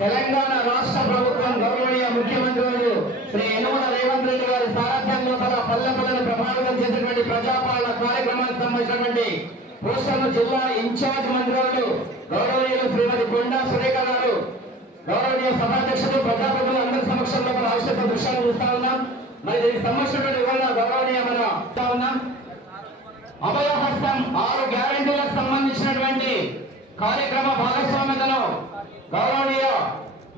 తెలంగాణ రాష్ట్ర ప్రభుత్వం గౌరవనీయ ముఖ్యమంత్రి శ్రీ యనమల రేవంత్ రెడ్డి గారి సారథ్యంలో పల్లెలను ప్రభావితం చేసినటువంటి ప్రజాపాలన కార్యక్రమానికి సంబంధించినటువంటి పోస్టర్ను జిల్లా ఇన్ఛార్జ్ మంత్రులు గౌరవనీయులు శ్రీమతి కొండా సురేఖ గారు గౌరవనీయ సభాధ్యక్షులు ప్రజాప్రతినిధులు అందరి సమక్షంలో ఆవశ్యక దృశ్యాలు చూస్తా ఉన్నాం. మరి దీనికి సంబంధించినటువంటి వివరణ గౌరవనీయమైన ఉన్నాం. అభయహస్తం 6 గ్యారెంటీలకు సంబంధించినటువంటి కార్యక్రమ భాగస్వామ్యతను గౌరవనీయ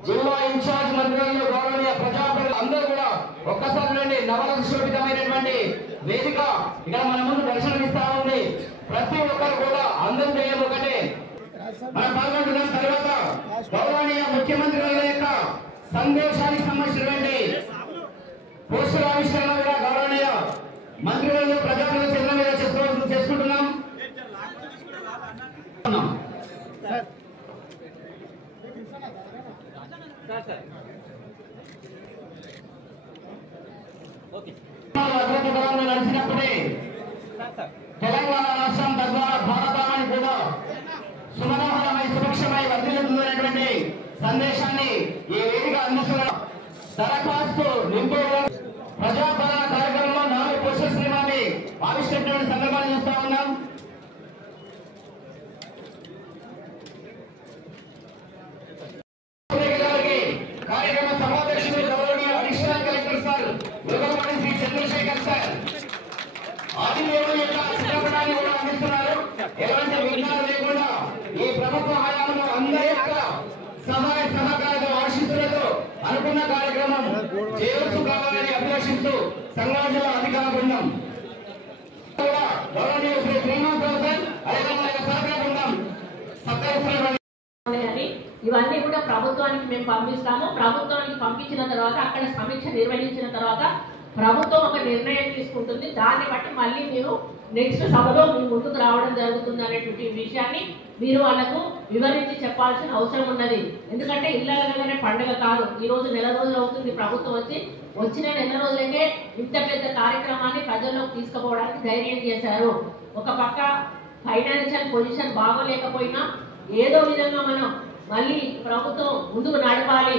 జిల్లా ఇన్ఛార్జ్ మంత్రులు గౌరవనీయ ప్రజాప్రతినిధులు అందరూ కూడా ఒక్కసారి నుండి నవల శోభితమైనటువంటి వేదిక ఇక్కడ మన ముందు దర్శనమిస్తా ఉంది. ప్రతి ఒక్కరు కూడా అందరూ చేయడం ఒకటే మనం పాల్గొంటున్న తర్వాత గౌరవనీయ ముఖ్యమంత్రి గారి యొక్క సందేశానికి సంబంధించినటువంటి పోస్టర్ ఆవిష్కరణ కూడా గౌరవనీయ మంత్రులు ప్రజాప్రతినిధుల చేతుల మీద చేసుకుంటున్నాం. నడిచినప్పుడే తెలంగాణ రాష్ట్రం తద్వారా భారతాన్ని కూడా సుమనోహరమై సురక్షమై వర్ధిల్లుతుందనేటువంటి సందేశాన్ని ఈ వేదిక అందిస్తున్న దరఖాస్తు నింపు ప్రజాపాలన కార్యక్రమంలో 4 పోస్టర్స్ నిర్మాణాన్ని ఆవిష్కరించిన సందర్భాన్ని చూస్తా ఉన్నాం. కార్యక్రమ సభాధ్యక్షులు గౌరవనీయ additional collector sir Yogamani Shri Chandrashekhar sir ఆదిదేవుని యొక్క చిత్రపటాన్ని కూడా అందిస్తున్నారు. ఎలాంటి విఘ్నాలు లేకుండా ఈ ప్రభుత్వ హయాంలో అందరి యొక్క సహాయ సహకారాలతో ఆశీస్సులతో అనుకున్న కార్యక్రమం చేయవచ్చు కావాలని అభిలషిస్తూ సంగారెడ్డి జిల్లా అధికార బృందం గౌరవనీయ శ్రీ శ్రీనివాసరావు సార్ అదేవిధంగా సహకార బృందం ఇవన్నీ కూడా ప్రభుత్వానికి మేము పంపిస్తాము. ప్రభుత్వానికి పంపించిన తర్వాత అక్కడ సమీక్ష నిర్వహించిన తర్వాత ప్రభుత్వం ఒక నిర్ణయం తీసుకుంటుంది. దాన్ని బట్టి మళ్ళీ మీరు నెక్స్ట్ సభలో మీ ముందుకు రావడం జరుగుతుంది అనేటువంటి విషయాన్ని మీరు వాళ్ళకు వివరించి చెప్పాల్సిన అవసరం ఉన్నది. ఎందుకంటే ఇళ్ళనే పండుగ కాదు. ఈ రోజు నెల రోజులు అవుతుంది ప్రభుత్వం వచ్చిన నెల రోజులకే ఇంత పెద్ద కార్యక్రమాన్ని ప్రజల్లోకి తీసుకుపోవడానికి ధైర్యం చేశారు. ఒక పక్క ఫైనాన్షియల్ పొజిషన్ బాగోలేకపోయినా ఏదో విధంగా మనం మళ్ళీ ప్రభుత్వం ముందుకు నడపాలి.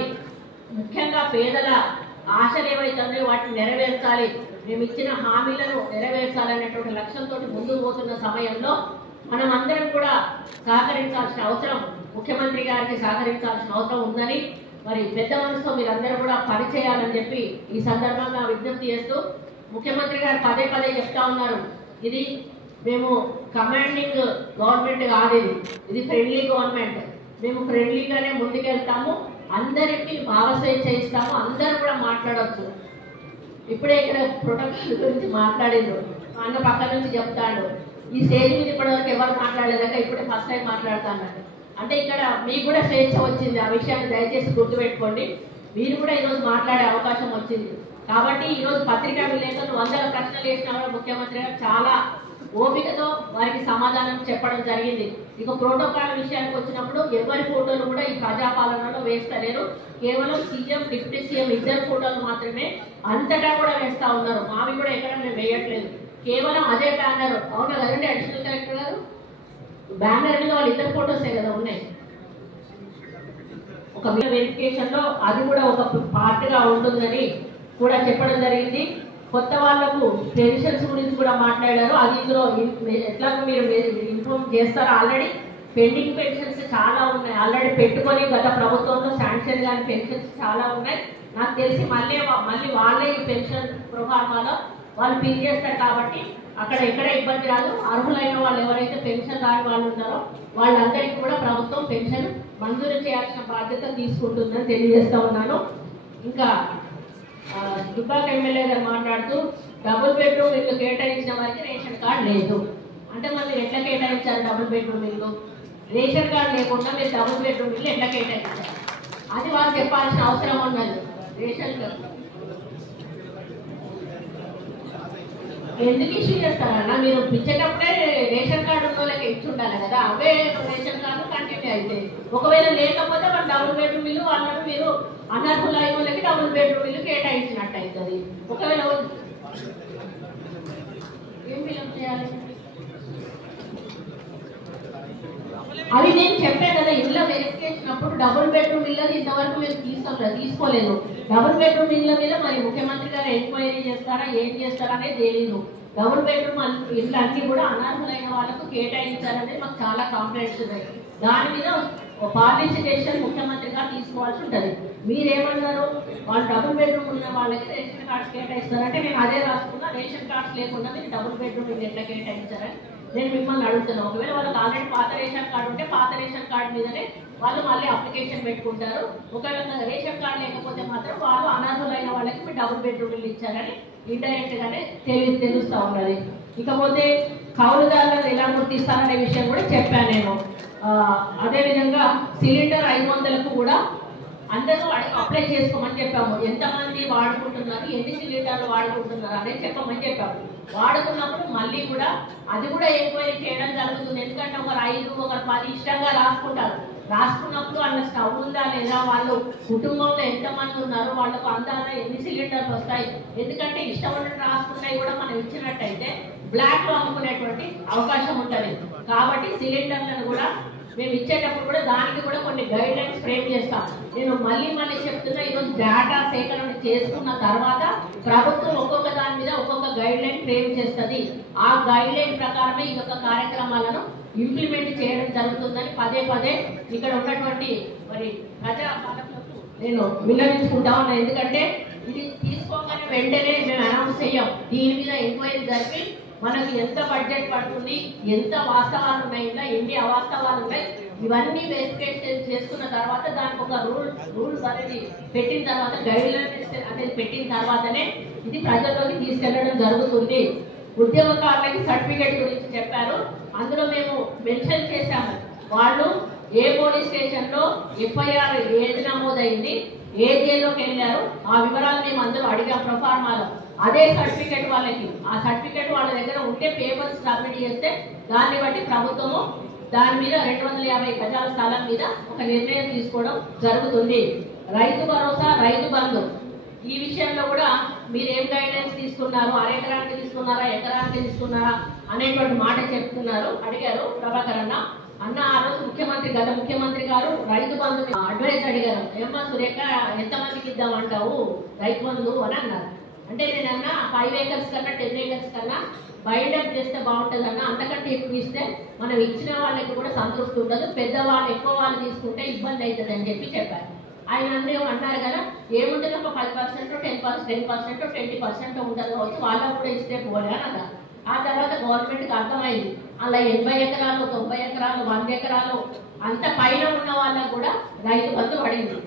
ముఖ్యంగా పేదల ఆశలు ఏవైతున్నాయో వాటిని నెరవేర్చాలి, మేము ఇచ్చిన హామీలను నెరవేర్చాలనేటువంటి లక్ష్యంతో ముందుకు పోతున్న సమయంలో మనం అందరం కూడా సహకరించాల్సిన అవసరం, ముఖ్యమంత్రి గారికి సహకరించాల్సిన అవసరం ఉందని మరి పెద్ద మనసుతో మీరందరూ కూడా పనిచేయాలని చెప్పి ఈ సందర్భంగా విజ్ఞప్తి చేస్తూ ముఖ్యమంత్రి గారు పదే పదే చెప్తా ఉన్నారు, ఇది మేము కమాండింగ్ గవర్నమెంట్ కాదు, ఇది ఫ్రెండ్లీ గవర్నమెంట్, మేము ఫ్రెండ్లీగానే ముందుకెళ్తాము, అందరికీ భావస్వేచ్ఛ ఇస్తాము, అందరూ కూడా మాట్లాడవచ్చు. ఇప్పుడే ఇక్కడ ప్రోటోకాల్ గురించి మాట్లాడిండ్రు, అన్న పక్క నుంచి చెప్తాడు, ఈ స్టేజ్ మీద ఇప్పటివరకు ఎవరు మాట్లాడలేదాక ఇప్పుడే ఫస్ట్ టైం మాట్లాడుతాను. అంటే ఇక్కడ మీకు కూడా స్వేచ్ఛ వచ్చింది, ఆ విషయాన్ని దయచేసి గుర్తుపెట్టుకోండి. మీరు కూడా ఈరోజు మాట్లాడే అవకాశం వచ్చింది. కాబట్టి ఈరోజు పత్రికా విలేకరులు 100 ప్రశ్నలు వేసినా కూడా ముఖ్యమంత్రి గారు చాలా ఓపికతో వారికి సమాధానం చెప్పడం జరిగింది. ఇక ప్రోటోకాల్ విషయానికి వచ్చినప్పుడు ఎవరి ఫోటోలు కూడా ఈ ప్రజాపాలనలో వేస్తలేరు, కేవలం సీఎం డిప్యూటీ సీఎం ఇద్దరు ఫోటోలు మాత్రమే అంతటా కూడా వేస్తా ఉన్నారు. మావి కూడా ఎక్కడ మేము వేయట్లేదు, కేవలం అదే బ్యానర్. అవునా కదండి అడిషనల్ కలెక్టర్ గారు? బ్యానర్ మీద వాళ్ళు ఇద్దరు ఫోటోసే కదా ఉన్నాయి. ఒక వెరిఫికేషన్ లో అది కూడా ఒక పార్ట్ గా ఉంటుందని కూడా చెప్పడం జరిగింది. కొత్త వాళ్లకు పెన్షన్స్ గురించి కూడా మాట్లాడారు, అది ఇందులో ఎట్లాగో మీరు ఇన్ఫార్మ్ చేస్తారు. ఆల్రెడీ పెండింగ్ పెన్షన్స్ చాలా ఉన్నాయి, ఆల్రెడీ పెట్టుకొని గత ప్రభుత్వంలో శాంక్షన్ కాని పెన్షన్స్ చాలా ఉన్నాయి. నాకు తెలిసి మళ్ళీ వాళ్ళే ఈ పెన్షన్ ప్రొఫార్మాలో వాళ్ళు పిన్ చేస్తారు కాబట్టి అక్కడ ఎక్కడ ఇబ్బంది రాదు. అర్హులైన వాళ్ళు ఎవరైతే పెన్షన్ రాని వాళ్ళు ఉన్నారో వాళ్ళందరికీ కూడా ప్రభుత్వం పెన్షన్ మంజూరు చేయాల్సిన బాధ్యత తీసుకుంటుందని తెలియజేస్తా ఉన్నాను. ఇంకా దుబ్బాక ఎమ్మెల్యే గారు మాట్లాడుతూ డబుల్ బెడ్రూమ్ ఇల్లు కేటాయించిన వారికి రేషన్ కార్డు లేదు అంటే మళ్ళీ ఎట్లా కేటాయించారు? డబుల్ బెడ్రూమ్ ఇల్లు రేషన్ కార్డు లేకుండా మీరు డబుల్ బెడ్రూమ్ ఇల్లు ఎట్లా కేటాయించారు? అది వాళ్ళు చెప్పాల్సిన అవసరం ఉన్నది. రేషన్ ఎందుకు ఇష్యూ చేస్తారన్నా? మీరు పిచ్చేటప్పుడే రేషన్ కార్డు ఉన్న వాళ్ళకి ఇచ్చి ఉండాలి కదా, అవే రేషన్ కార్డు కంటిన్యూ అయితే. ఒకవేళ లేకపోతే వాళ్ళు డబుల్ బెడ్రూమ్ ఇల్లు వాళ్ళని మీరు అనర్హులైన వాళ్ళకి డబుల్ బెడ్రూమ్ ఇల్లు కేటాయించినట్టు అవుతుంది. ఒకవేళ ఏం ఫిల్అప్ చేయాలి? అవి నేను చెప్పాను కదా, ఇళ్ళ వెరిఫికేషన్ అప్పుడు డబుల్ బెడ్రూమ్ ఇళ్ళది ఇంతవరకు మేము తీసుకోలేదు. డబుల్ బెడ్రూమ్ ఇళ్ళ మీద మరి ముఖ్యమంత్రి గారు ఎంక్వైరీ చేస్తారా, ఏం చేస్తారా అనేది తెలియదు. డబుల్ బెడ్రూమ్ ఇళ్ళు అన్ని కూడా అనర్హులైన వాళ్ళకు కేటాయించాలనేది మాకు చాలా కాంప్లైంట్స్ ఉన్నాయి. దాని మీద పాలసీ డెసిషన్ ముఖ్యమంత్రి గారు తీసుకోవాల్సి ఉంటుంది. మీరేమన్నారు, వాళ్ళు డబుల్ బెడ్రూమ్ ఉన్న వాళ్ళకి రేషన్ కార్డ్స్ కేటాయిస్తారంటే నేను అదే రాసుకున్నా, రేషన్ కార్డ్స్ లేకుండా మీరు డబుల్ బెడ్రూమ్ ఇల్లు ఎట్లా కేటాయించారని నేను మిమ్మల్ని అడుగుతున్నాను. ఒకవేళ వాళ్ళకి ఆల్రెడీ పాత రేషన్ కార్డు ఉంటే పాత రేషన్ కార్డు మీదనే వాళ్ళు మళ్ళీ అప్లికేషన్ పెట్టుకుంటారు. ఒకవేళ రేషన్ కార్డు లేకపోతే మాత్రం వాళ్ళు అనర్హులైన వాళ్ళకి మీరు డబుల్ బెడ్రూమ్ ఇల్లు ఇచ్చారని ఇండైరెక్ట్ గానే తెలుస్తా ఉన్నది. ఇకపోతే కౌలుదారులను ఎలా గుర్తిస్తారనే విషయం కూడా చెప్పాను నేను. అదేవిధంగా సిలిండర్ 500కు కూడా అందరూ అప్లై చేసుకోమని చెప్పాము. ఎంతమంది వాడుకుంటున్నారు, ఎన్ని సిలిండర్లు వాడుకుంటున్నారు అనేది చెప్పమని చెప్పాము. వాడుకున్నప్పుడు మళ్ళీ కూడా అది కూడా ఎంక్వైరీ చేయడం జరుగుతుంది. ఎందుకంటే ఒకరు 5 ఒకరు 10 ఇష్టంగా రాసుకున్నప్పుడు వాళ్ళ స్టవ్ ఉందా లేదా, వాళ్ళు కుటుంబంలో ఎంతమంది ఉన్నారు, వాళ్ళకు అందాదా ఎన్ని సిలిండర్లు వస్తాయి. ఎందుకంటే ఇష్టం ఉన్నట్టు రాసుకున్నాయి కూడా మనం ఇచ్చినట్టయితే బ్లాక్ లో అమ్ముకునేటువంటి అవకాశం ఉంటుంది. కాబట్టి సిలిండర్లను కూడా మేము ఇచ్చేటప్పుడు కూడా దానికి కూడా కొన్ని గైడ్ లైన్స్ ఫ్రేమ్ చేస్తాం. నేను మళ్ళీ చెప్తున్నా, ఈరోజు డేటా సేకరణ చేసుకున్న తర్వాత ప్రభుత్వం ఒక్కొక్క దాని మీద ఒక్కొక్క గైడ్ లైన్ ఫ్రేమ్ చేస్తుంది. ఆ గైడ్ లైన్ ప్రకారమే ఈ యొక్క కార్యక్రమాలను ఇంప్లిమెంట్ చేయడం జరుగుతుందని పదే ఇక్కడ ఉన్నటువంటి మరి ప్రజా పాలకులకు నేను విన్నవించుకుంటా ఉన్నా. ఎందుకంటే ఇది తీసుకోగానే వెంటనే మేము అనౌన్స్ చేయం. దీని మీద ఎంక్వైరీ జరిపి మనకు ఎంత బడ్జెట్ పడుతుంది, ఎంత వాస్తవాలు ఉన్నాయి, ఎన్ని అవాస్తవాలు ఉన్నాయి, ఇవన్నీ వెరిఫికేషన్ చేసుకున్న తర్వాత దానికి ఒక రూల్స్ అనేది పెట్టిన తర్వాత, గైడ్ లైన్స్ అనేది పెట్టిన తర్వాతనే ఇది ప్రజల్లోకి తీసుకెళ్లడం జరుగుతుంది. ఉద్యమకారులకి సర్టిఫికేట్ గురించి చెప్పారు. అందులో మేము మెన్షన్ చేశాము, వాళ్ళు ఏ పోలీస్ స్టేషన్ లో FIR ఏది నమోదైంది, ఏ జైల్లోకి వెళ్ళారు, ఆ వివరాలు మేము అందులో అడిగాం ప్రొఫార్మాలో. అదే సర్టిఫికేట్ వాళ్ళకి, ఆ సర్టిఫికేట్ వాళ్ళ దగ్గర ఉంటే పేపర్స్ సబ్మిట్ చేస్తే దాన్ని బట్టి ప్రభుత్వము దాని మీద 250 గజాల స్థలం మీద ఒక నిర్ణయం తీసుకోవడం జరుగుతుంది. రైతు భరోసా, రైతు బంధు ఈ విషయంలో కూడా మీరు ఏం గైడ్లైన్స్ తీసుకున్నారు, అరెకరానికి తీసుకున్నారా, ఎకరానికి తీసుకున్నారా అనేటువంటి మాట అడిగారు ప్రభాకర్ అన్న. ఆ రోజు గత ముఖ్యమంత్రి గారు రైతు బంధు అడ్వైస్ అడిగారు. ఏమ్మా సురేఖ, ఎంతమందికి ఇద్దామంటావు రైతు బంధు అని అన్నారు. అంటే నేనన్నా 5 acres కన్నా 10 acres కన్నా బైండప్ చేస్తే బాగుంటుంది అన్న. అంతకంటే ఎక్కువ ఇస్తే మనం ఇచ్చిన వాళ్ళకి కూడా సంతృప్తి ఉండదు, పెద్దవాళ్ళు ఎక్కువ వాళ్ళు తీసుకుంటే ఇబ్బంది అవుతుంది అని చెప్పారు. ఆయన అన్నారు కదా, ఏముంటుంది ఒక 10%, 10%, 20% ఉంటుంది కావచ్చు, వాళ్ళకు కూడా ఇస్తే పోలే అని అన్నారు. ఆ తర్వాత గవర్నమెంట్కి అర్థమైంది, అలా 80 ఎకరాలు 90 ఎకరాలు 100 ఎకరాలు అంత పైన ఉన్న వాళ్ళకు కూడా రైతు బంధు పడింది.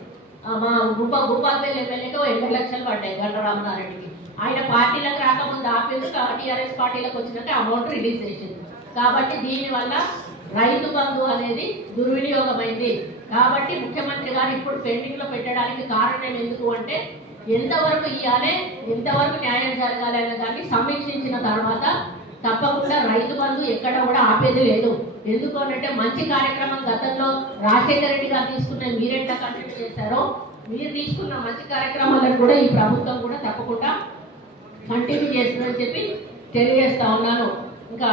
మా భూపాలపల్లి ఎమ్మెల్యేకి 80 లక్షలు పడ్డాయి గంటరామనారెడ్డికి. ఆయన పార్టీలకు రాకముందు ఆపేసి TRS పార్టీలకు వచ్చినాక అమౌంట్ రిలీజ్ చేసింది. కాబట్టి దీనివల్ల రైతు బంధు అనేది దుర్వినియోగమైంది. కాబట్టి ముఖ్యమంత్రి గారు ఇప్పుడు పెండింగ్ లో పెట్టడానికి కారణం ఎందుకు అంటే, ఎంతవరకు ఇవ్వాలి, ఎంతవరకు న్యాయం జరగాలి అనే దాన్ని సమీక్షించిన తర్వాత తప్పకుండా రైతు బంధు ఎక్కడ కూడా ఆపేది లేదు. ఎందుకు అంటే మంచి కార్యక్రమం గతంలో రాజశేఖర రెడ్డి గారు తీసుకున్న మీరెట్లా కంటిన్యూ చేశారో, మీరు తీసుకున్న మంచి కార్యక్రమాలను కూడా ఈ ప్రభుత్వం కూడా తప్పకుండా కంటిన్యూ చేస్తుందని చెప్పి తెలియజేస్తా ఉన్నాను. ఇంకా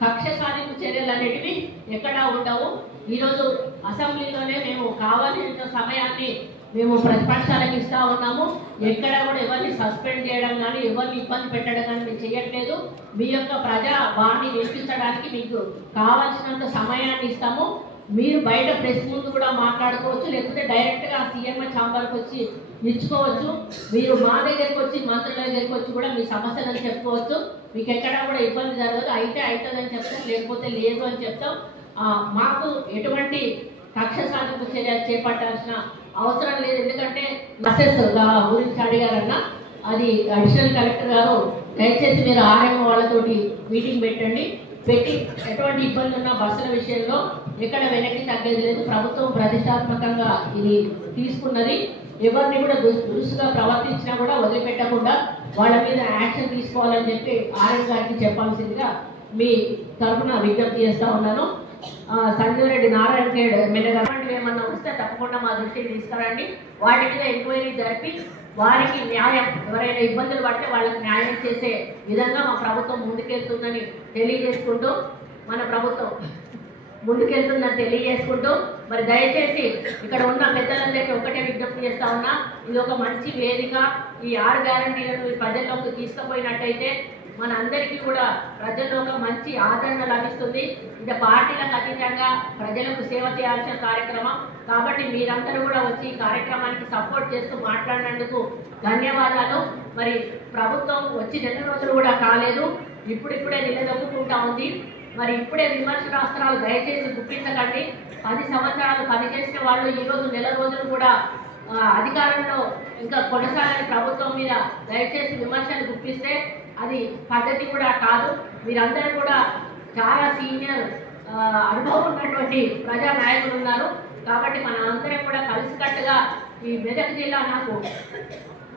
కక్ష సాధింపు చర్యలు అనేటివి ఎక్కడా ఉండవు. ఈరోజు అసెంబ్లీలోనే మేము కావాల్సిన సమయాన్ని మేము ప్రతిపక్షాలకు ఇస్తా ఉన్నాము. ఎక్కడ కూడా ఎవరిని సస్పెండ్ చేయడం కానీ, ఎవరిని ఇబ్బంది పెట్టడం కానీ మేము చేయట్లేదు. మీ యొక్క ప్రజా బాణి వినిపించడానికి మీకు కావాల్సినంత సమయాన్ని ఇస్తాము. మీరు బయట ప్రెస్ ముందు కూడా మాట్లాడుకోవచ్చు, లేకపోతే డైరెక్ట్గా సీఎం ఛాంబర్కి వచ్చి ఇచ్చుకోవచ్చు. మీరు మా దగ్గరికి వచ్చి, మంత్రుల దగ్గరికి వచ్చి కూడా మీ సమస్యలను చెప్పుకోవచ్చు. మీకు ఎక్కడా కూడా ఇబ్బంది జరగదు. అయితే అవుతుందని చెప్తాం, లేకపోతే లేదు అని చెప్తాం. మాకు ఎటువంటి కక్ష సాధింపు చర్య చేపట్టాల్సిన అవసరం లేదు. ఎందుకంటే బసెస్ గురించి అడిగారన్న, అది అడిషనల్ కలెక్టర్ గారు దయచేసి మీరు ఆర్ఎంఓ వాళ్ళతోటి మీటింగ్ పెట్టి ఎటువంటి ఇబ్బందులు ఉన్న బస్సుల విషయంలో ఎక్కడ వెనక్కి తగ్గేది లేదు. ప్రభుత్వం ప్రతిష్టాత్మకంగా ఇది తీసుకున్నది. ఎవరిని కూడా దురుసుగా ప్రవర్తించినా కూడా వదిలిపెట్టకుండా వాళ్ళ మీద యాక్షన్ తీసుకోవాలని చెప్పి ఆర్ఎం గారికి చెప్పాల్సిందిగా మీ తరఫున విజ్ఞప్తి చేస్తా ఉన్నాను. సంజీవ్ రెడ్డి నారాయణ ఖేడ్ ఎమ్మెల్యే గారు ఏమన్నా వస్తే తప్పకుండా మా దృష్టికి తీసుకురండి. వాటి మీద ఎంక్వైరీ జరిపి వారికి న్యాయం, ఎవరైనా ఇబ్బందులు పడితే వాళ్ళకి న్యాయం చేసే విధంగా మా ప్రభుత్వం ముందుకెళ్తుందని తెలియజేసుకుంటూ, మన ప్రభుత్వం ముందుకెళ్తుందని తెలియజేసుకుంటూ మరి దయచేసి ఇక్కడ ఉన్న పెద్దలందరికీ ఒకటే విజ్ఞప్తి చేస్తా ఉన్నా, ఇది ఒక మంచి వేదిక. ఈ 6 గ్యారంటీలను ప్రజల్లోకి తీసుకుపోయినట్టయితే మన అందరికీ కూడా ప్రజల్లో ఒక మంచి ఆదరణ లభిస్తుంది. ఇది పార్టీలకు అతీతంగా ప్రజలకు సేవ చేయాల్సిన కార్యక్రమం కాబట్టి మీరందరూ కూడా వచ్చి ఈ కార్యక్రమానికి సపోర్ట్ చేస్తూ మాట్లాడినందుకు ధన్యవాదాలు. మరి ప్రభుత్వం వచ్చి 2 రోజులు కూడా కాలేదు, ఇప్పుడిప్పుడే నిలదొక్కుంటా ఉంది. మరి ఇప్పుడే విమర్శనాస్త్రాలు దయచేసి గుప్పించకండి. 10 సంవత్సరాలు పనిచేసిన వాళ్ళు ఈరోజు నెల రోజులు కూడా అధికారంలో ఇంకా కొనసాగని ప్రభుత్వం మీద దయచేసి విమర్శలు గుప్పిస్తే అది పద్ధతి కూడా కాదు. మీరందరూ కూడా చాలా సీనియర్ అనుభవం ఉన్నటువంటి ప్రజా నాయకులు ఉన్నారు కాబట్టి మన అందరం కూడా కలిసికట్టుగా ఈ మెదక్ జిల్లా నాకు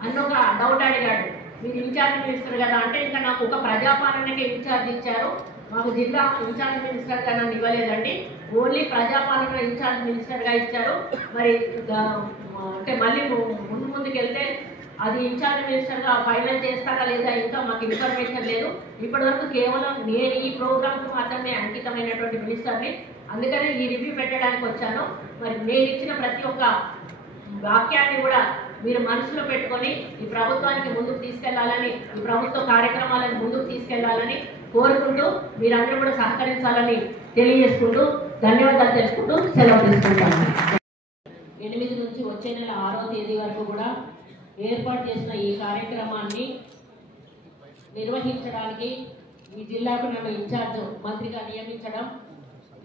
అన్నొక డౌట్ అడిగాడు, మీరు ఇన్ఛార్జ్ మినిస్టర్ కదా అంటే, ఇంకా నాకు ఒక ప్రజాపాలనకి ఇన్ఛార్జ్ ఇచ్చారు, మాకు జిల్లా ఇన్ఛార్జ్ మినిస్టర్గా నన్ను ఇవ్వలేదండి, ఓన్లీ ప్రజాపాలన ఇన్ఛార్జ్ మినిస్టర్గా ఇచ్చారు. మరి అంటే మళ్ళీ ముందుకు వెళ్తే అది ఇన్ఛార్జ్ మినిస్టర్గా ఫైనల్ చేస్తారా లేదా ఇంకా మాకు ఇన్ఫర్మేషన్ లేదు. ఇప్పటివరకు కేవలం నేను ఈ ప్రోగ్రామ్కి మాత్రమే అంకితమైనటువంటి మినిస్టర్ని, అందుకని ఈ రివ్యూ పెట్టడానికి వచ్చాను. మరి నేను ఇచ్చిన ప్రతి ఒక్క వాక్యాన్ని కూడా మీరు మనసులో పెట్టుకొని ఈ ప్రభుత్వానికి ముందుకు తీసుకెళ్లాలని, ఈ ప్రభుత్వ కార్యక్రమాలను ముందుకు తీసుకెళ్లాలని కోరుకుంటూ మీరందరూ కూడా సహకరించాలని తెలియజేసుకుంటూ ధన్యవాదాలు తెలుసుకుంటూ సెలవు తీసుకుంటాను. 8 నుంచి వచ్చే నెల 6వ తేదీ వరకు కూడా ఏర్పాటు చేసిన ఈ కార్యక్రమాన్ని నిర్వహించడానికి ఈ జిల్లాకు నన్ను ఇన్ఛార్జ్ మంత్రిగా నియమించడం,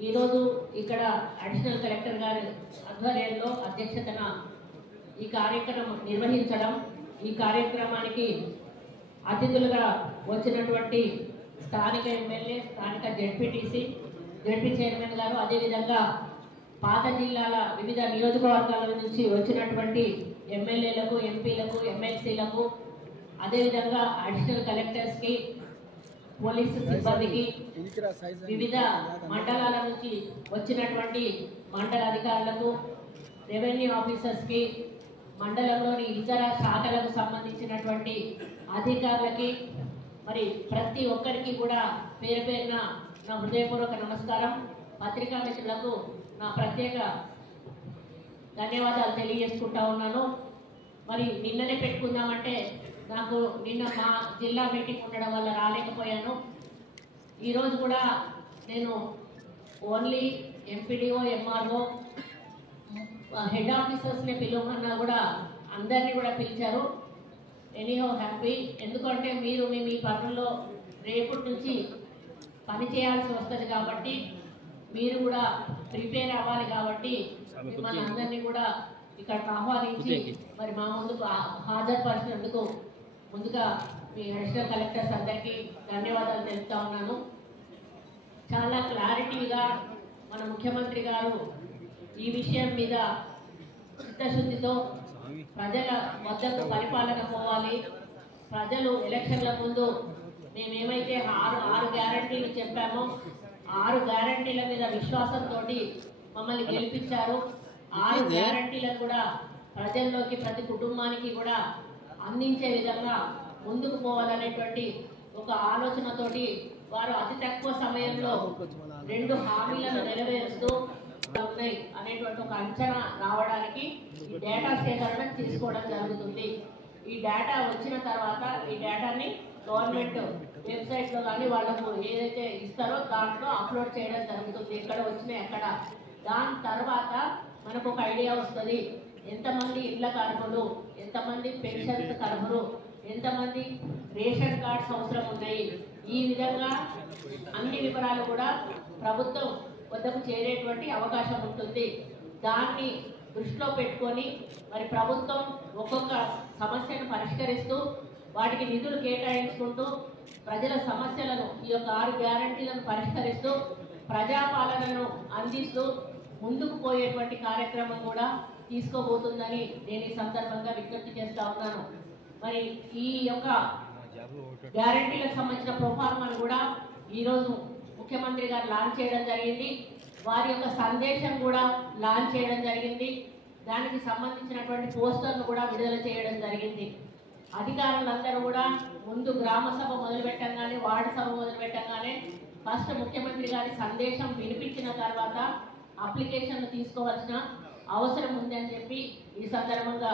ఈరోజు ఇక్కడ అడిషనల్ కలెక్టర్ గారి ఆధ్వర్యంలో అధ్యక్షతన ఈ కార్యక్రమం నిర్వహించడం, ఈ కార్యక్రమానికి అతిథులుగా వచ్చినటువంటి స్థానిక ఎమ్మెల్యే, స్థానిక జెడ్పీటీసీ, జెడ్పీ చైర్మన్ గారు, అదేవిధంగా పాత జిల్లాల వివిధ నియోజకవర్గాల నుంచి వచ్చినటువంటి ఎమ్మెల్యేలకు, ఎంపీలకు, ఎమ్మెల్సీలకు, అదేవిధంగా అడిషనల్ కలెక్టర్స్కి, పోలీసు సిబ్బందికి, వివిధ మండలాల నుంచి వచ్చినటువంటి మండల అధికారులకు, రెవెన్యూ ఆఫీసర్స్కి, మండలంలోని ఇతర శాఖలకు సంబంధించినటువంటి అధికారులకి, మరి ప్రతి ఒక్కరికి కూడా పేరు పేరున నా హృదయపూర్వక నమస్కారం. పత్రికా మిత్రులకు నా ప్రత్యేక ధన్యవాదాలు తెలియజేసుకుంటా ఉన్నాను. మరి నిన్ననే పెట్టుకుందామంటే నాకు నిన్న మా జిల్లా మీటింగ్ ఉండడం వల్ల రాలేకపోయాను. ఈరోజు కూడా నేను ఓన్లీ ఎంపీడీఓ, ఎంఆర్ఓ, హెడ్ ఆఫీసర్స్ని పిలవమన్నా కూడా అందరినీ కూడా పిలిచారు. ఎనీహౌ హ్యాపీ, ఎందుకంటే మీరు మీ పనుల్లో రేపటి నుంచి పని చేయాల్సి వస్తుంది కాబట్టి మీరు కూడా ప్రిపేర్ అవ్వాలి కాబట్టి మిమ్మల్ని అందరినీ కూడా ఇక్కడికి ఆహ్వానించి మరి మా ముందుకు హాజరుపరిచినందుకు ముందుగా మీ అడిషనల్ కలెక్టర్స్ అందరికీ ధన్యవాదాలు తెలుపుతా ఉన్నాను. చాలా క్లారిటీగా మన ముఖ్యమంత్రి గారు ఈ విషయం మీద చిత్తశుద్ధితో ప్రజల వద్దకు పరిపాలన పోవాలి, ప్రజలు ఎలక్షన్ల ముందు మేమేమైతే 6 గ్యారంటీలు చెప్పామో 6 గ్యారంటీల మీద విశ్వాసంతో మమ్మల్ని గెలిపించారు. 6 గ్యారంటీలను కూడా ప్రజల్లోకి, ప్రతి కుటుంబానికి కూడా అందించే విధంగా ముందుకు పోవాలనేటువంటి ఒక ఆలోచనతోటి వారు అతి తక్కువ సమయంలో 2 హామీలను నెరవేరుస్తూ ఉన్నాయి అనేటువంటి ఒక అంచనా రావడానికి ఈ డేటా సేకరణ తీసుకోవడం జరుగుతుంది. ఈ డేటా వచ్చిన తర్వాత ఈ డేటాని గవర్నమెంట్ వెబ్సైట్లో కానీ వాళ్ళకు ఏదైతే ఇస్తారో దాంట్లో అప్లోడ్ చేయడం జరుగుతుంది, ఎక్కడ వచ్చినాయి ఎక్కడ. దాని తర్వాత మనకు ఒక ఐడియా వస్తుంది, ఎంతమంది ఇళ్ల అర్హులు, ఎంతమంది పెన్షన్స్ అర్హులు, ఎంతమంది రేషన్ కార్డ్స్ అవసరం ఉన్నాయి. ఈ విధంగా అన్ని వివరాలు కూడా ప్రభుత్వం వద్దకు చేరేటువంటి అవకాశం ఉంటుంది. దాన్ని దృష్టిలో పెట్టుకొని మరి ప్రభుత్వం ఒక్కొక్క సమస్యను పరిష్కరిస్తూ వాటికి నిధులు కేటాయించుకుంటూ ప్రజల సమస్యలను ఈ యొక్క 6 గ్యారంటీలను పరిష్కరిస్తూ ప్రజాపాలనను అందిస్తూ ముందుకు పోయేటువంటి కార్యక్రమం కూడా తీసుకోబోతుందని నేను ఈ సందర్భంగా విజ్ఞప్తి చేస్తా ఉన్నాను. మరి ఈ యొక్క గ్యారంటీలకు సంబంధించిన ప్రొఫార్మాను కూడా ఈరోజు ముఖ్యమంత్రి గారు లాంచ్ చేయడం జరిగింది. వారి యొక్క సందేశం కూడా లాంచ్ చేయడం జరిగింది. దానికి సంబంధించినటువంటి పోస్టర్ను కూడా విడుదల చేయడం జరిగింది. అధికారులందరూ కూడా ముందు గ్రామ సభ మొదలుపెట్టంగానే, వార్డు సభ మొదలుపెట్టంగానే ఫస్ట్ ముఖ్యమంత్రి గారి సందేశం వినిపించిన తర్వాత అప్లికేషన్లు తీసుకోవాల్సిన అవసరం ఉంది అని చెప్పి ఈ సందర్భంగా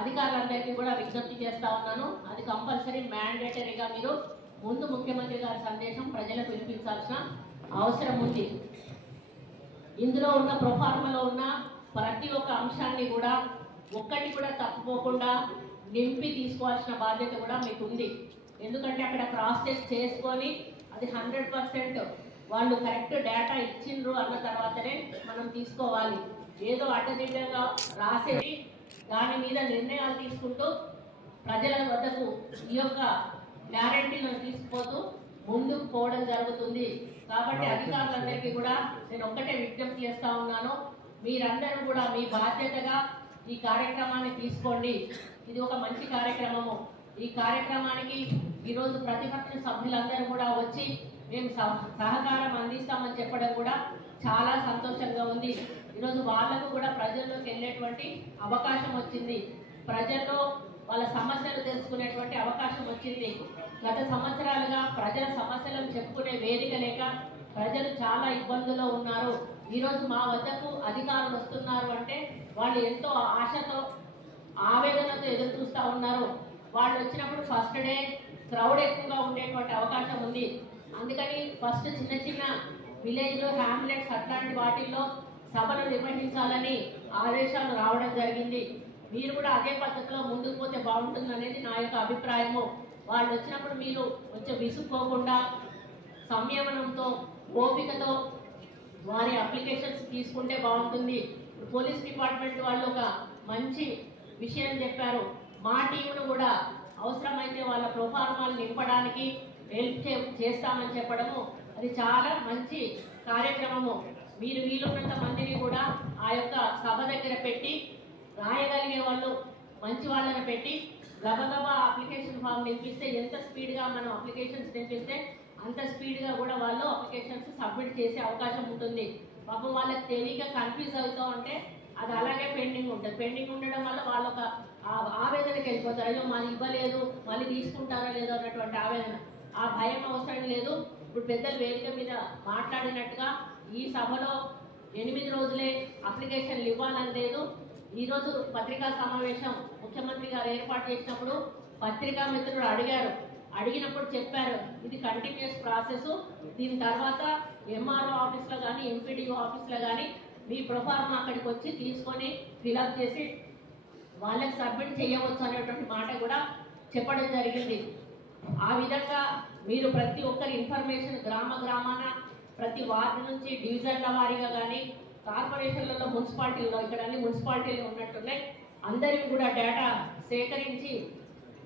అధికారులందరికీ కూడా విజ్ఞప్తి చేస్తా ఉన్నాను. అది కంపల్సరీ మ్యాండేటరీగా మీరు ముందు ముఖ్యమంత్రి గారి సందేశం ప్రజలకు వినిపించాల్సిన అవసరం ఉంది. ఇందులో ఉన్న ప్రొఫార్మలో ఉన్న ప్రతి ఒక్క అంశాన్ని కూడా ఒక్కటి కూడా తప్పుకోకుండా నింపి తీసుకోవాల్సిన బాధ్యత కూడా మీకు ఉంది. ఎందుకంటే అక్కడ క్రాస్ చెక్ చేసుకొని అది 100% వాళ్ళు కరెక్ట్ డేటా ఇచ్చిండ్రు అన్న తర్వాతనే మనం తీసుకోవాలి. ఏదో అడ్డదిడ్డంగా రాసేది దాని మీద నిర్ణయాలు తీసుకుంటూ ప్రజల వద్దకు ఈ యొక్క గ్యారంటీలను తీసుకుపోతూ ముందుకు పోవడం జరుగుతుంది. కాబట్టి అధికారులందరికీ కూడా నేను ఒక్కటే విజ్ఞప్తి చేస్తా ఉన్నాను, మీరందరూ కూడా మీ బాధ్యతగా ఈ కార్యక్రమాన్ని తీసుకోండి. ఇది ఒక మంచి కార్యక్రమము. ఈ కార్యక్రమానికి ఈరోజు ప్రతిపక్ష సభ్యులందరూ కూడా వచ్చి మేము సహకారం అందిస్తామని చెప్పడం కూడా చాలా సంతోషంగా ఉంది. ఈరోజు వాళ్ళకు కూడా ప్రజల్లోకి వెళ్ళేటువంటి అవకాశం వచ్చింది, ప్రజల్లో వాళ్ళ సమస్యలు తెలుసుకునేటువంటి అవకాశం వచ్చింది. గత సంవత్సరాలుగా ప్రజల సమస్యలను చెప్పుకునే వేదిక లేక ప్రజలు చాలా ఇబ్బందుల్లో ఉన్నారు. ఈరోజు మా వద్దకు అధికారులు వస్తున్నారు అంటే వాళ్ళు ఎంతో ఆశతో ఆవేదనతో ఎదురు చూస్తూ ఉన్నారు. వాళ్ళు వచ్చినప్పుడు ఫస్ట్ డే క్రౌడ్ ఎక్కువగా ఉండేటువంటి అవకాశం ఉంది. అందుకని ఫస్ట్ చిన్న చిన్న విలేజ్లో హ్యామ్లెట్స్ అట్లాంటి వాటిల్లో సభలు నిర్వహించాలని ఆదేశాలు రావడం జరిగింది. మీరు కూడా అదే పద్ధతిలో ముందుకు పోతే బాగుంటుంది అనేది నా యొక్క అభిప్రాయము. వాళ్ళు వచ్చినప్పుడు మీరు కొంచెం విసుక్కోకుండా సంయమనంతో ఓపికతో వారి అప్లికేషన్స్ తీసుకుంటే బాగుంటుంది. పోలీస్ డిపార్ట్మెంట్ వాళ్ళు ఒక మంచి విషయం చెప్పారు. మా టీంను కూడా అవసరమైతే వాళ్ళ ప్రొఫార్మాలు నింపడానికి హెల్ప్ చేస్తామని చెప్పడము అది చాలా మంచి కార్యక్రమము. మీరు వీలున్నంత మందిని కూడా ఆ యొక్క సభ దగ్గర పెట్టి రాయగలిగే వాళ్ళు మంచి వాళ్ళని పెట్టి గబగబా అప్లికేషన్ ఫామ్ నింపిస్తే ఎంత స్పీడ్గా మనం అప్లికేషన్స్ నింపిస్తే అంత స్పీడ్గా కూడా వాళ్ళు అప్లికేషన్స్ సబ్మిట్ చేసే అవకాశం ఉంటుంది. పాపం వాళ్ళకి తెలియక కన్ఫ్యూజ్ అవుతూ ఉంటే అది అలాగే పెండింగ్ ఉంటుంది. పెండింగ్ ఉండడం వల్ల వాళ్ళు ఒక ఆవేదనకి వెళ్ళిపోతారు. అయ్యో మళ్ళీ ఇవ్వలేదు, మళ్ళీ తీసుకుంటారా లేదో అన్నటువంటి ఆవేదన. ఆ భయం అవసరం లేదు. ఇప్పుడు పెద్దల వేదిక మీద మాట్లాడినట్టుగా ఈ సభలో 8 రోజులే అప్లికేషన్లు ఇవ్వాలని లేదు. ఈరోజు పత్రికా సమావేశం ముఖ్యమంత్రి గారు ఏర్పాటు చేసినప్పుడు పత్రికా మిత్రులు అడిగినప్పుడు చెప్పారు ఇది కంటిన్యూస్ ప్రాసెస్. దీని తర్వాత ఎంఆర్ఓ ఆఫీస్లో కానీ ఎంపీడీఓ ఆఫీస్లో కానీ మీ ప్రొఫార్మా అక్కడికి వచ్చి తీసుకొని ఫిలప్ చేసి వాళ్ళకి సబ్మిట్ చేయవచ్చు అనేటువంటి మాట కూడా చెప్పడం జరిగింది. ఆ విధంగా మీరు ప్రతి ఒక్కరి ఇన్ఫర్మేషన్ గ్రామాన ప్రతి వార్డు నుంచి డివిజన్ల వారీగా కానీ కార్పొరేషన్లలో మున్సిపాలిటీలో ఇక్కడ అన్ని మున్సిపాలిటీలు ఉన్నట్టున్నాయి అందరికీ కూడా డేటా సేకరించి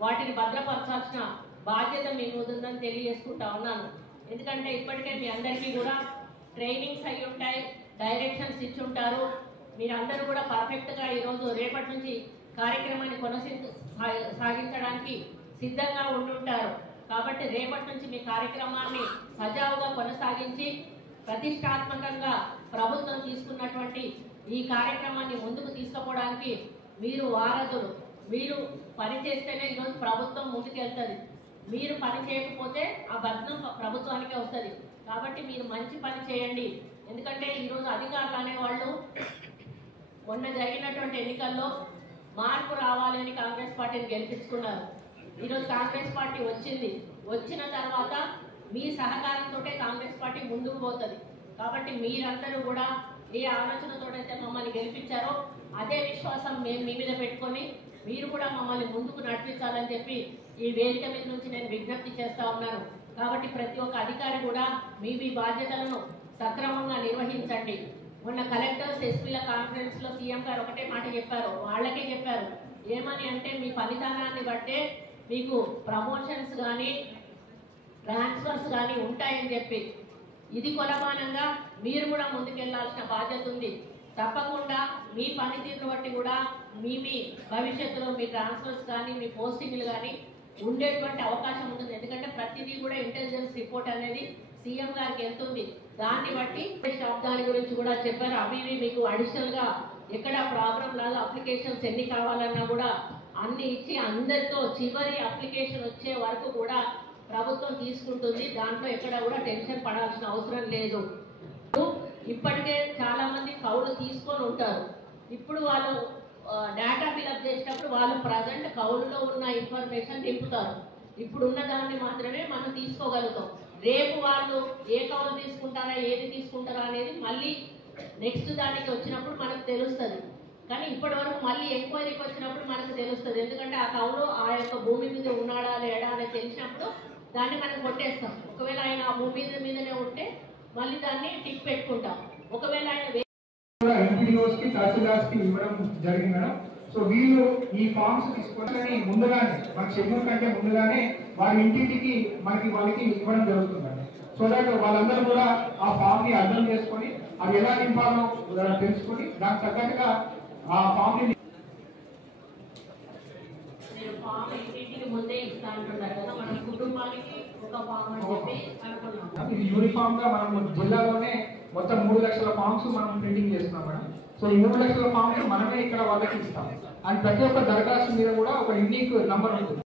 వాటిని భద్రపరచాల్సిన బాధ్యత మీ ఉందని తెలియజేసుకుంటా ఉన్నాను. ఎందుకంటే ఇప్పటికే మీ అందరికీ కూడా ట్రైనింగ్స్ అయి ఉంటాయి, డైరెక్షన్స్ ఇచ్చి ఉంటారు. మీరందరూ కూడా పర్ఫెక్ట్గా ఈరోజు రేపటి నుంచి కార్యక్రమాన్ని సాగించడానికి సిద్ధంగా ఉండుంటారు. కాబట్టి రేపటి నుంచి మీ కార్యక్రమాన్ని సజావుగా కొనసాగించి ప్రతిష్టాత్మకంగా ప్రభుత్వం తీసుకున్నటువంటి ఈ కార్యక్రమాన్ని ముందుకు తీసుకుపోవడానికి మీరు వారధులు. మీరు పని చేస్తేనే ఈరోజు ప్రభుత్వం ముందుకెళ్తుంది. మీరు పని చేయకపోతే ఆ బద్నం ప్రభుత్వానికే వస్తుంది. కాబట్టి మీరు మంచి పని చేయండి. ఎందుకంటే ఈరోజు అధికారులు అనేవాళ్ళు మొన్న జరిగినటువంటి ఎన్నికల్లో మార్పు రావాలని కాంగ్రెస్ పార్టీని గెలిపించుకున్నారు. ఈరోజు కాంగ్రెస్ పార్టీ వచ్చిన తర్వాత మీ సహకారంతో కాంగ్రెస్ పార్టీ ముందుకు పోతుంది. కాబట్టి మీరందరూ కూడా ఏ ఆలోచనతోటైతే మమ్మల్ని గెలిపించారో అదే విశ్వాసం మేము మీ మీద పెట్టుకొని మీరు కూడా మమ్మల్ని ముందుకు నడిపించాలని చెప్పి ఈ వేదిక మీద నుంచి నేను విజ్ఞప్తి చేస్తా ఉన్నాను. కాబట్టి ప్రతి ఒక్క అధికారి కూడా మీ బాధ్యతలను సక్రమంగా నిర్వహించండి. మొన్న కలెక్టర్స్ ఎస్పీల కాన్ఫరెన్స్లో సీఎం గారు ఒకటే మాట చెప్పారు, వాళ్ళకే చెప్పారు. ఏమని అంటే మీ ఫలితాన్ని బట్టే మీకు ప్రమోషన్స్ కానీ ట్రాన్స్ఫర్స్ కానీ ఉంటాయని చెప్పి ఇది కొలమానంగా మీరు కూడా ముందుకెళ్లాల్సిన బాధ్యత ఉంది. తప్పకుండా మీ పనితీరును బట్టి కూడా మీ భవిష్యత్తులో మీ ట్రాన్స్ఫర్స్ కానీ మీ పోస్టింగ్లు కానీ ఉండేటువంటి అవకాశం ఉంటుంది. ఎందుకంటే ప్రతిదీ కూడా ఇంటెలిజెన్స్ రిపోర్ట్ అనేది సీఎం గారికి వెళ్తుంది. దాన్ని బట్టి దాని గురించి కూడా చెప్పారు. అవి మీకు అడిషనల్గా ఎక్కడ ప్రాబ్లం లాగా అప్లికేషన్స్ ఎన్ని కావాలన్నా కూడా అన్ని ఇచ్చి అందరితో చివరి అప్లికేషన్ వచ్చే వరకు కూడా ప్రభుత్వం తీసుకుంటుంది. దాంట్లో ఎక్కడ కూడా టెన్షన్ పడాల్సిన అవసరం లేదు. ఇప్పటికే చాలా మంది కౌలు తీసుకొని ఉంటారు. ఇప్పుడు వాళ్ళు డేటా ఫిలప్ చేసేటప్పుడు వాళ్ళు ప్రజెంట్ కౌలులో ఉన్న ఇన్ఫర్మేషన్ నింపుతారు. ఇప్పుడు ఉన్న దాన్ని మాత్రమే మనం తీసుకోగలుగుతాం. రేపు వాళ్ళు ఏ కౌలు తీసుకుంటారా ఏది తీసుకుంటారా అనేది మళ్ళీ నెక్స్ట్ దానికి వచ్చినప్పుడు మనకు తెలుస్తుంది. కానీ ఇప్పటి వరకు మళ్ళీ ఎంక్వైరీకి వచ్చినప్పుడు మనకు తెలుస్తుంది. ఎందుకంటే ఆ కౌలు ఆ యొక్క భూమి మీద ఉన్నాడా లేడా అనేది తెలిసినప్పుడు దాన్ని మనం కొట్టేస్తాం. ఒకవేళ ఆయన ఆ భూమి మీదనే ఉంటే మళ్ళీ దాన్ని టిక్ పెట్టుకుంటాం. ఒకవేళ ఆయన ఎంపీడీఓస్కి తహసీల్దార్స్కి ఇవ్వడం జరిగింది మేడం. సో వీళ్ళు ఈ ఫార్మ్స్ తీసుకొని ముందుగానే మన షెడ్యూల్ కంటే ముందుగానే వారి ఇంటింటికి వాళ్ళకి ఇవ్వడం జరుగుతుందండి. సో దట్ వాళ్ళందరూ కూడా ఆ ఫామ్ ని అర్థం చేసుకొని అది ఎలా నింపాలో తెలుసుకొని దానికి తగ్గట్టుగా ఆ ఫామ్ ని ఇంటింటికి ముందే ఇస్తా అంటున్నారు కదా, మన కుటుంబానికి ఒక ఫామ్ అని చెప్పి అనుకున్నాం. ఇది యూనిఫామ్ గా మనం జిల్లాలోనే మొత్తం 3 లక్షల ఫామ్స్ మనం ప్రింటింగ్ చేస్తున్నాం మేడం. సో ఈ 3 లక్షల ఫామ్స్ మనమే ఇక్కడ వాళ్ళకి ఇస్తాం. అండ్ ప్రతి ఒక్క దరఖాస్తు మీద కూడా ఒక యూనిక్ నంబర్ ఉంటుంది.